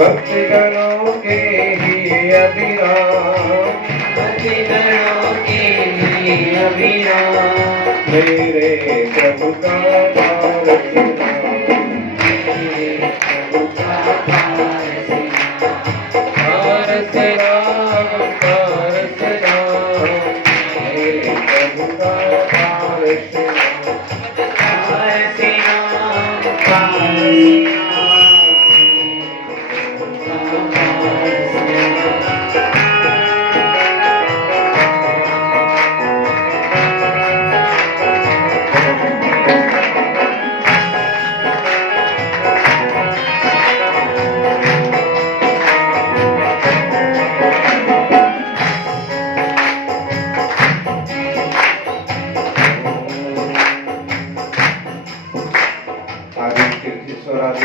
भक्तगणों के लिए अभिराम, भक्तगणों के लिए अभिराम, मेरे प्रभु का पारस नाम, मेरे प्रभु का पारस नाम, पारस नाम, पारस नाम, मेरे प्रभु का पारस नाम, पारस नाम, पारस नाम।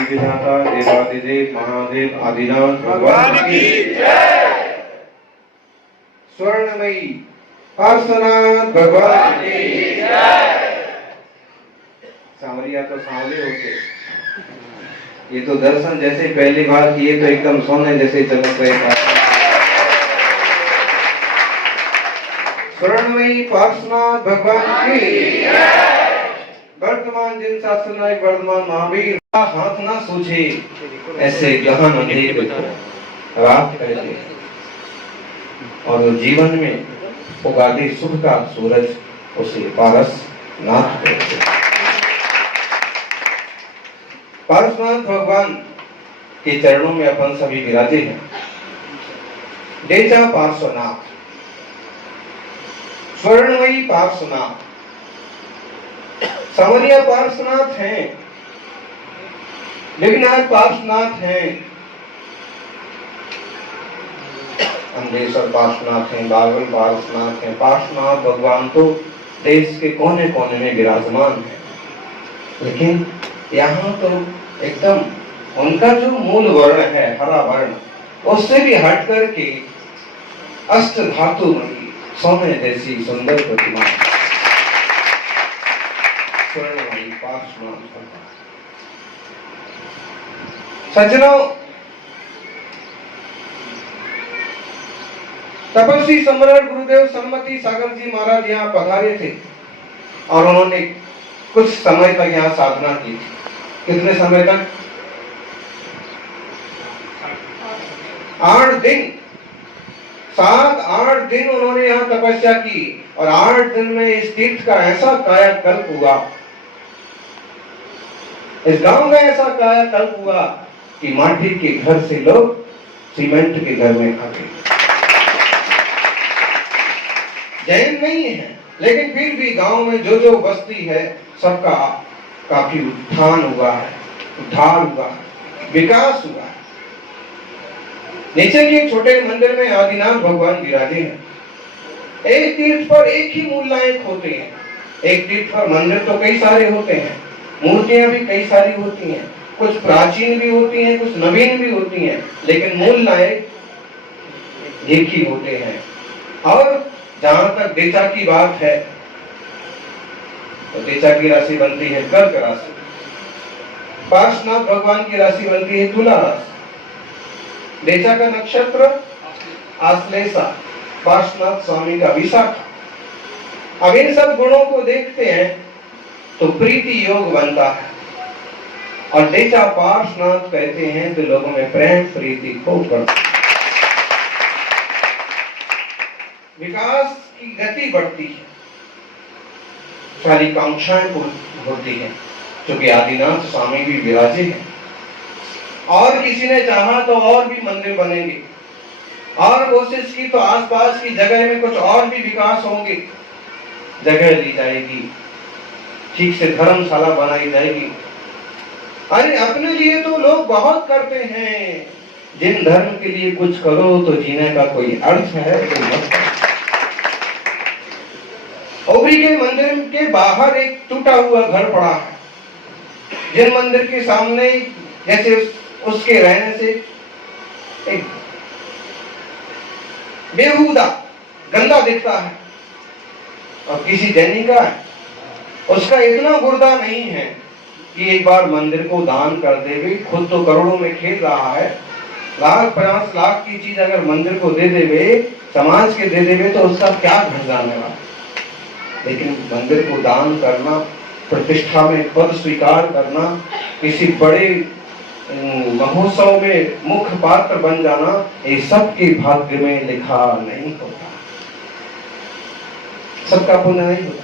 विधाता देवादिदेव महादेव आदिनाथ भगवान की जय। स्वर्णमयी पार्श्वनाथ भगवान की जय। सांवरिया तो सांवले होते, ये तो दर्शन जैसे पहली बार किए तो एकदम सोने जैसे चमक रहे थे। स्वर्णमयी पार्श्वनाथ भगवान की जय। वर्तमान जिन शास्त्र नायक वर्तमान महावीर हाथ ना सूझे ऐसे गहन अंधेरे को रात कर दे और वो जीवन में उगादे सुख का सूरज उसे पारस नाथ कर दे। पारसनाथ भगवान के चरणों में अपन सभी विराजे हैं। डेजा पार्श्वनाथ, स्वर्णमयी पार्श्वनाथ, सांवरिया पार्श्वनाथ हैं, लेकिन आज पार्श्वनाथ हैं, अंधेश्वर पार्श्वनाथ हैं, बागल पार्श्वनाथ हैं। पार्श्वनाथ भगवान तो देश के कोने कोने में विराजमान है, लेकिन यहाँ तो एकदम उनका जो मूल वर्ण है हरा वर्ण, उससे भी हट करके अष्ट धातु मणि सोने जैसी सुंदर प्रतिमा स्वर्णमयी पार्श्वनाथ। सज्जनों, तपस्वी सम्राट गुरुदेव सन्मति सागर जी महाराज यहाँ पधारे थे और उन्होंने कुछ समय तक यहाँ साधना की थी। कितने समय तक? 8 दिन, 7-8 दिन उन्होंने यहाँ तपस्या की और 8 दिन में इस तीर्थ का ऐसा कायाकल्प हुआ, इस गांव में ऐसा कायाकल्प हुआ कि माटी के घर से लोग सीमेंट के घर में आ गए। जैन नहीं है, लेकिन फिर भी गांव में जो जो बस्ती है सबका काफी उत्थान हुआ है, उद्धार हुआ है, विकास हुआ है। नीचे के छोटे मंदिर में आदिनाथ भगवान विराजे हैं। एक तीर्थ पर एक ही मूल नायक होते हैं। एक तीर्थ पर मंदिर तो कई सारे होते हैं, मूर्तियां भी कई सारी होती हैं, कुछ प्राचीन भी होती हैं, कुछ नवीन भी होती हैं, लेकिन मूल नायक एक ही होते हैं। और जहां तक देचा की बात है तो देचा की राशि बनती है कर्क राशि, पार्श्वनाथ भगवान की राशि बनती है तुला राशि, देचा का नक्षत्र आश्लेषा, पार्श्वनाथ स्वामी का विशाखा। अब इन सब गुणों को देखते हैं तो प्रीति योग बनता है और देचा पार्श्वनाथ कहते हैं तो लोगों में प्रेम प्रीति खूब बढ़ता है, विकास की गति बढ़ती है, सारी कांक्षाएं पूरी होती हैं, क्योंकि आदिनाथ स्वामी भी विराजे हैं। और किसी ने चाहा तो और भी मंदिर बनेंगे और कोशिश की तो आसपास की जगह में कुछ और भी विकास होंगे, जगह ली जाएगी, ठीक से धर्मशाला बनाई जाएगी। अरे अपने लिए तो लोग बहुत करते हैं, जिन धर्म के लिए कुछ करो तो जीने का कोई अर्थ है तो मत करो। ओबरी के मंदिर के बाहर एक टूटा हुआ घर पड़ा है। जिन मंदिर के सामने जैसे उसके रहने से एक बेहुदा गंदा दिखता है, और किसी जैनी का उसका इतना गुर्दा नहीं है कि एक बार मंदिर को दान कर देवे। खुद तो करोड़ों में खेल रहा है, लाख 50 लाख की चीज अगर मंदिर को दे देवे, समाज के दे देवे, तो उसका क्या घट जाने वाला। लेकिन मंदिर को दान करना, प्रतिष्ठा में पद स्वीकार करना, किसी बड़े महोत्सव में मुख्य पात्र बन जाना, ये सबके भाग्य में लिखा नहीं होता, सबका पुण्य नहीं होता।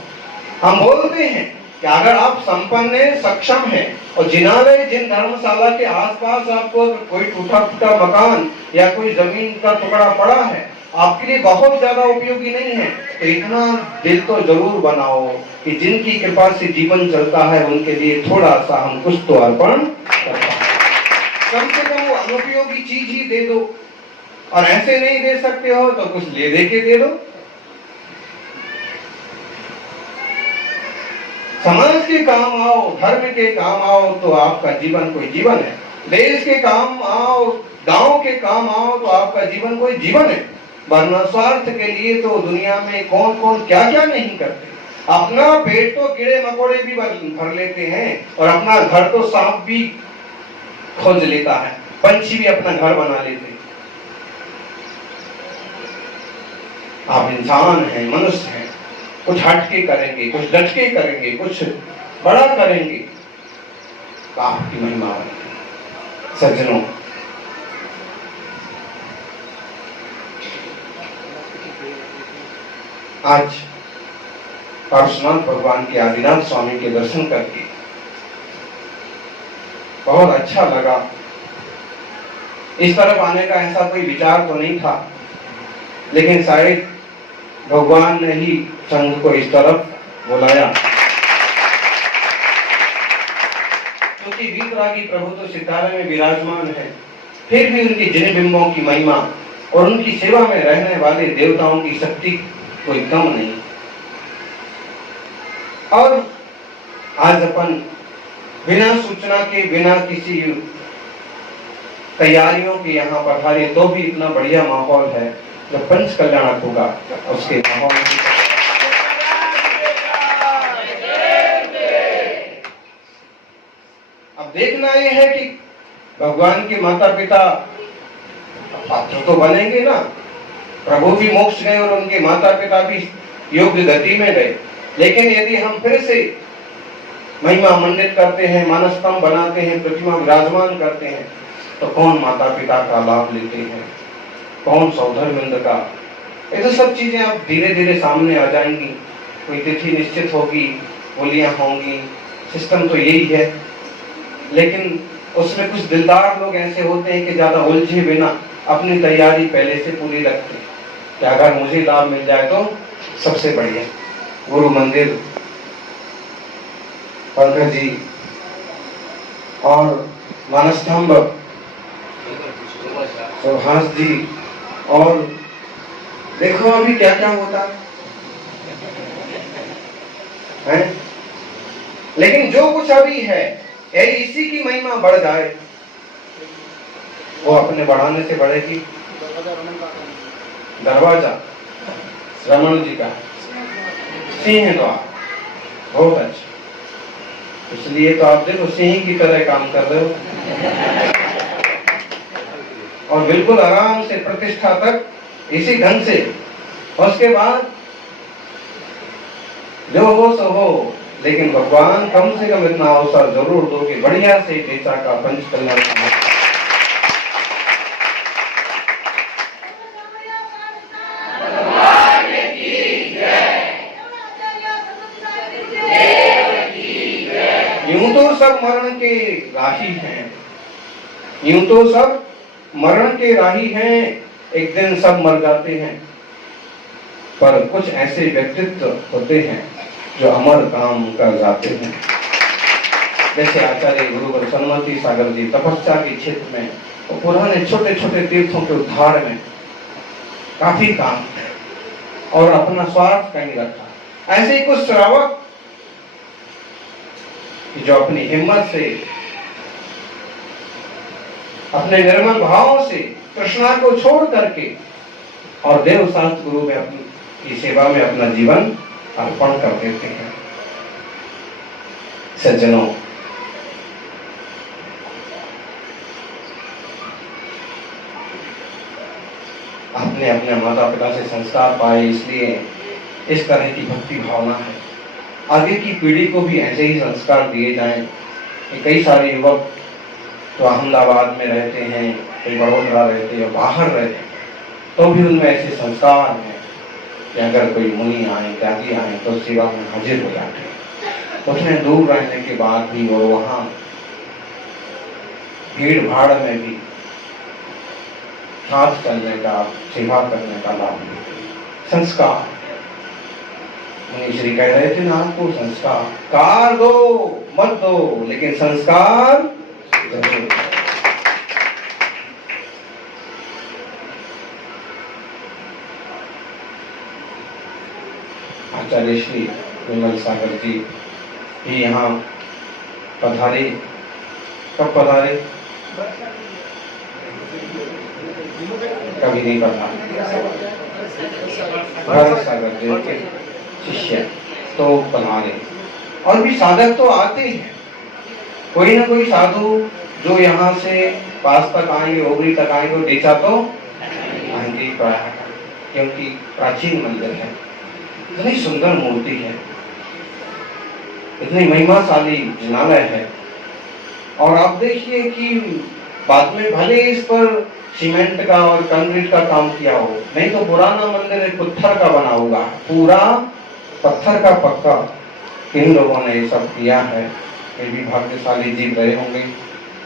हम बोलते हैं कि अगर आप संपन्न है, सक्षम है, और जिनालय जिन धर्मशाला के आसपास आपको कोई टूटा फूटा मकान या कोई जमीन का टुकड़ा पड़ा है, आपके लिए बहुत ज्यादा उपयोगी नहीं है, तो इतना दिल तो जरूर बनाओ कि जिनकी कृपा से जीवन चलता है उनके लिए थोड़ा सा हम कुछ तो अर्पण कर पाए। कम से कम वो अनुपयोगी चीज ही दे दो, और ऐसे नहीं दे सकते हो तो कुछ ले दे के दे दो। समाज के काम आओ, धर्म के काम आओ, तो आपका जीवन कोई जीवन है। देश के काम आओ, गांव के काम आओ, तो आपका जीवन कोई जीवन है। वरना स्वार्थ के लिए तो दुनिया में कौन कौन क्या क्या नहीं करते। अपना पेट तो कीड़े मकोड़े भी भर लेते हैं, और अपना घर तो सांप भी खोज लेता है, पंछी भी अपना घर बना लेते हैं। आप इंसान हैं, मनुष्य हैं, कुछ हटके करेंगे, कुछ डटके करेंगे, कुछ बड़ा करेंगे, तो आपकी महिमा बनेगी। सज्जनों, आज पार्श्वनाथ भगवान के आदिनाथ स्वामी के दर्शन करके बहुत अच्छा लगा। इस तरफ आने का ऐसा कोई विचार तो नहीं था, लेकिन शायद भगवान ने ही संघ को इस तरफ बुलाया, क्योंकि वीतरागी प्रभु तो सितारे में विराजमान है, फिर भी उनकी जिन बिंबों की महिमा और उनकी सेवा में रहने वाले देवताओं की शक्ति कोई कम नहीं। और आज अपन बिना सूचना के, बिना किसी तैयारियों के यहाँ पधारे, तो भी इतना बढ़िया माहौल है। जब पंच कल्याणक होगा उसके माहौल में अब देखना यह है कि भगवान के माता पिता पात्र तो बनेंगे ना। प्रभु भी मोक्ष गए और उनके माता पिता भी योग्य गति में गए, लेकिन यदि हम फिर से महिमा मंडित करते हैं, मानस्तंभ बनाते हैं, प्रतिमा विराजमान करते हैं, तो कौन माता पिता का लाभ लेते हैं, कौन सौधर्मिंद का। ये तो सब चीजें अब धीरे धीरे सामने आ जाएंगी। कोई तिथि निश्चित होगी, बोलियां होंगी, सिस्टम तो यही है। लेकिन उसमें कुछ दिलदार लोग ऐसे होते हैं कि ज्यादा उलझे बिना अपनी तैयारी पहले से पूरी रखते हैं कि अगर मुझे लाभ मिल जाए तो सबसे बढ़िया। गुरु मंदिर, पंकज जी और मानस्तंभ सुभाष जी, और देखो अभी क्या क्या होता है। लेकिन जो कुछ अभी है, यदि इसी की महिमा बढ़ जाए, वो अपने बढ़ाने से बढ़ेगी। दरवाजा रमन जी का सिंह द्वार, बहुत अच्छा। इसलिए तो आप देखो सिंह की तरह काम कर रहे हो, और बिल्कुल आराम से प्रतिष्ठा तक इसी ढंग से। उसके बाद जो हो सो हो, लेकिन भगवान कम से कम इतना अवसर जरूर दो कि बढ़िया से देचा का पंच कल्याण। यूं तो सब मरण के राही हैं, यूं तो सब मरण के राही हैं, एक दिन सब मर जाते हैं। पर कुछ ऐसे व्यक्तित्व होते हैं जो अमर काम कर जाते हैं। जैसे आचार्य गुरु सन्मति सागर जी तपस्या के क्षेत्र में तो पुराने छोटे छोटे तीर्थों के उद्धार में काफी काम है और अपना स्वार्थ कहीं रखा। ऐसे ही कुछ श्रावक जो अपनी हिम्मत से, अपने निर्मल भावों से कृष्णा को छोड़ करके और देव शास्त्र गुरु में अपनी की सेवा में अपना जीवन अर्पण कर देते हैं। सज्जनों, आपने अपने माता पिता से संस्कार पाए, इसलिए इस तरह की भक्ति भावना है। आगे की पीढ़ी को भी ऐसे ही संस्कार दिए जाएं। कि कई सारे युवक तो अहमदाबाद में रहते हैं, कोई बड़ोदरा रहते हैं, बाहर रहते हैं, तो भी उनमें ऐसे संस्कार हैं कि अगर कोई मुनि आए, त्यागी आए तो सेवा में हाजिर हो जाते हैं। उतने दूर रहने के बाद भी वो वहाँ भीड़ भाड़ में भी साथ चलने का, सेवा करने का लाभ मिलता है। संस्कार, मुनि श्री कह रहे थे ना, आपको संस्कार कार दो मत दो, लेकिन संस्कार जरूर। आचार्य श्री विमल सागर जी भी यहाँ पधारे। कब पधारे? कभी नहीं पधारे। भरत सागर जी के शिष्य तो पधारे। और भी साधक तो आते हैं, कोई ना कोई साधु जो यहाँ से पास तक आएंगे, ओगरी तक आएंगे, देखा तो आएंगे प्रायः, क्योंकि प्राचीन मंदिर है, इतनी सुंदर मूर्ति है, इतनी महिमाशाली जिनालय है। और आप देखिए कि बाद में भले इस पर सीमेंट का और कंक्रीट का काम किया हो, नहीं तो पुराना मंदिर एक पत्थर का बना होगा, पूरा पत्थर का पक्का। किन लोगों ने ये सब किया है, ये भी भाग्यशाली जीव रहे होंगे।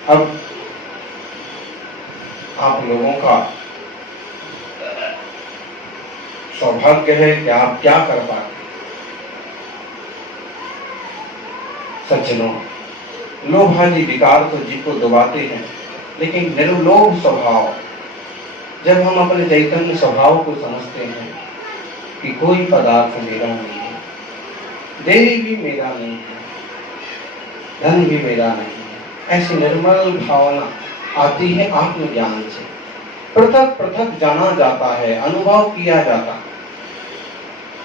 अब आप लोगों का सौभाग्य है कि आप क्या कर पाते। सज्जनों, लोभादि विकार तो जीव को दबाते हैं, लेकिन निर्लोभ स्वभाव, जब हम अपने चैतन्य स्वभाव को समझते हैं कि कोई पदार्थ मेरा नहीं है, देह भी मेरा नहीं है, धन भी मेरा नहीं है, ऐसी निर्मल भावना आती है आत्मज्ञान से। पृथक पृथक जाना जाता है, अनुभव किया जाता।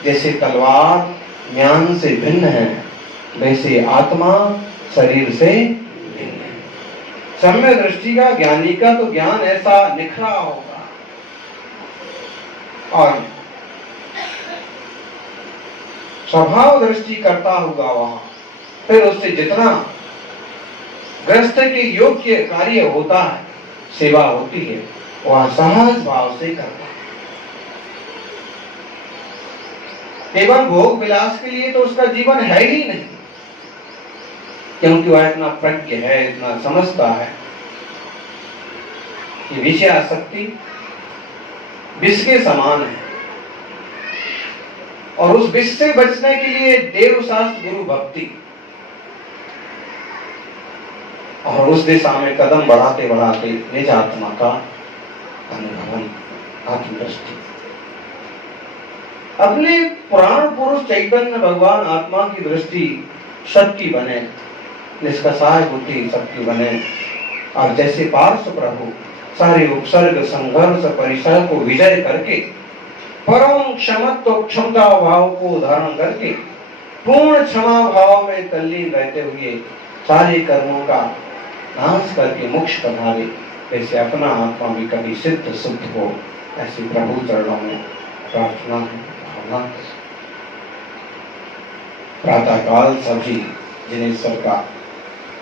जैसे तलवार ज्ञान से भिन्न है, वैसे आत्मा शरीर से भिन्न है। सम्य दृष्टि का, ज्ञानी का तो ज्ञान ऐसा निखरा होगा, और स्वभाव दृष्टि करता होगा वहां, फिर उससे जितना ग्रस्त के योग्य कार्य होता है, सेवा होती है, वह सहज भाव से करता है। केवल भोग विलास के लिए तो उसका जीवन है ही नहीं, क्योंकि वह इतना प्रज्ञ है, इतना समझता है कि विषय आसक्ति विष के समान है, और उस विष से बचने के लिए देव शास्त्र गुरु भक्ति, और उस दिशा में कदम बढ़ाते बढ़ाते निज आत्मा का अनुभवन, आत्मदृष्टि। अपने पुराण पुरुष चैतन्य भगवान आत्मा की दृष्टि सबकी बने, निष्कषाय बुद्धि सबकी बने, और जैसे पार्श्व प्रभु सारे उपसर्ग संघर्ष परिसर को विजय करके, परम क्षमत्व क्षमता भाव को धारण करके, पूर्ण क्षमा भाव में तल्लीन रहते हुए सारे कर्मों का नाश करके मोक्ष पधारे, वैसे अपना आत्मा भी कभी सिद्ध शुद्ध हो, ऐसी प्रभु चरणों में प्रार्थना है, भावना। प्रातः काल सभी जिनेश्वर का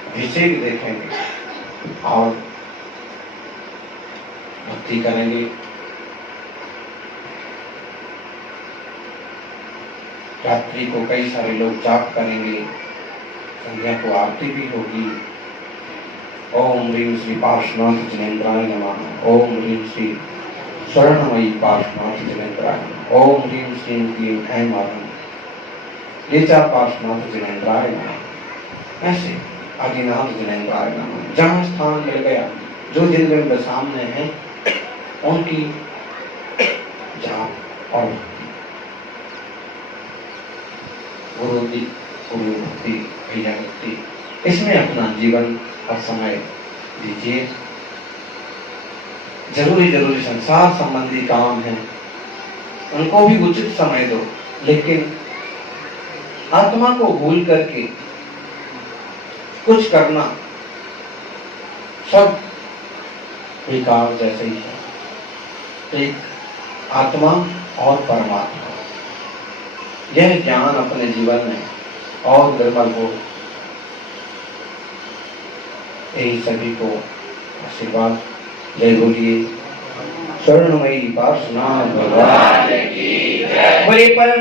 अभिषेक देखेंगे और भक्ति करेंगे। रात्रि को कई सारे लोग जाप करेंगे, संध्या को आरती भी होगी। ओम ह्रीं श्री पार्श्वनाथ जिनेन्द्राय नमः। ओम ह्रीं श्री स्वर्णमयी पार्श्वनाथ जिनेन्द्राय नमः। ओम ह्रीं श्रीं क्लीं ऐं माधव गेचा पार्श्वनाथ जिनेन्द्राय नमः। ऐसे आदिनाथ जिनेन्द्राय नमः। जहाँ स्थान मिल गया जो जिनके सामने हैं उनकी जाप और गुरु भक्ति भैया भक्ति इसमें अपना जीवन और समय दीजिए। जरूरी संसार संबंधी काम है उनको भी उचित समय दो, लेकिन आत्मा को भूल करके कुछ करना सब बेकार जैसे ही है। एक आत्मा और परमात्मा यह ज्ञान अपने जीवन में और निर्मल हो, यही सभी को आशीर्वाद। जय बोलिए स्वर्णमयी पार्श्वनाथ भगवान की जय। बोलिए परम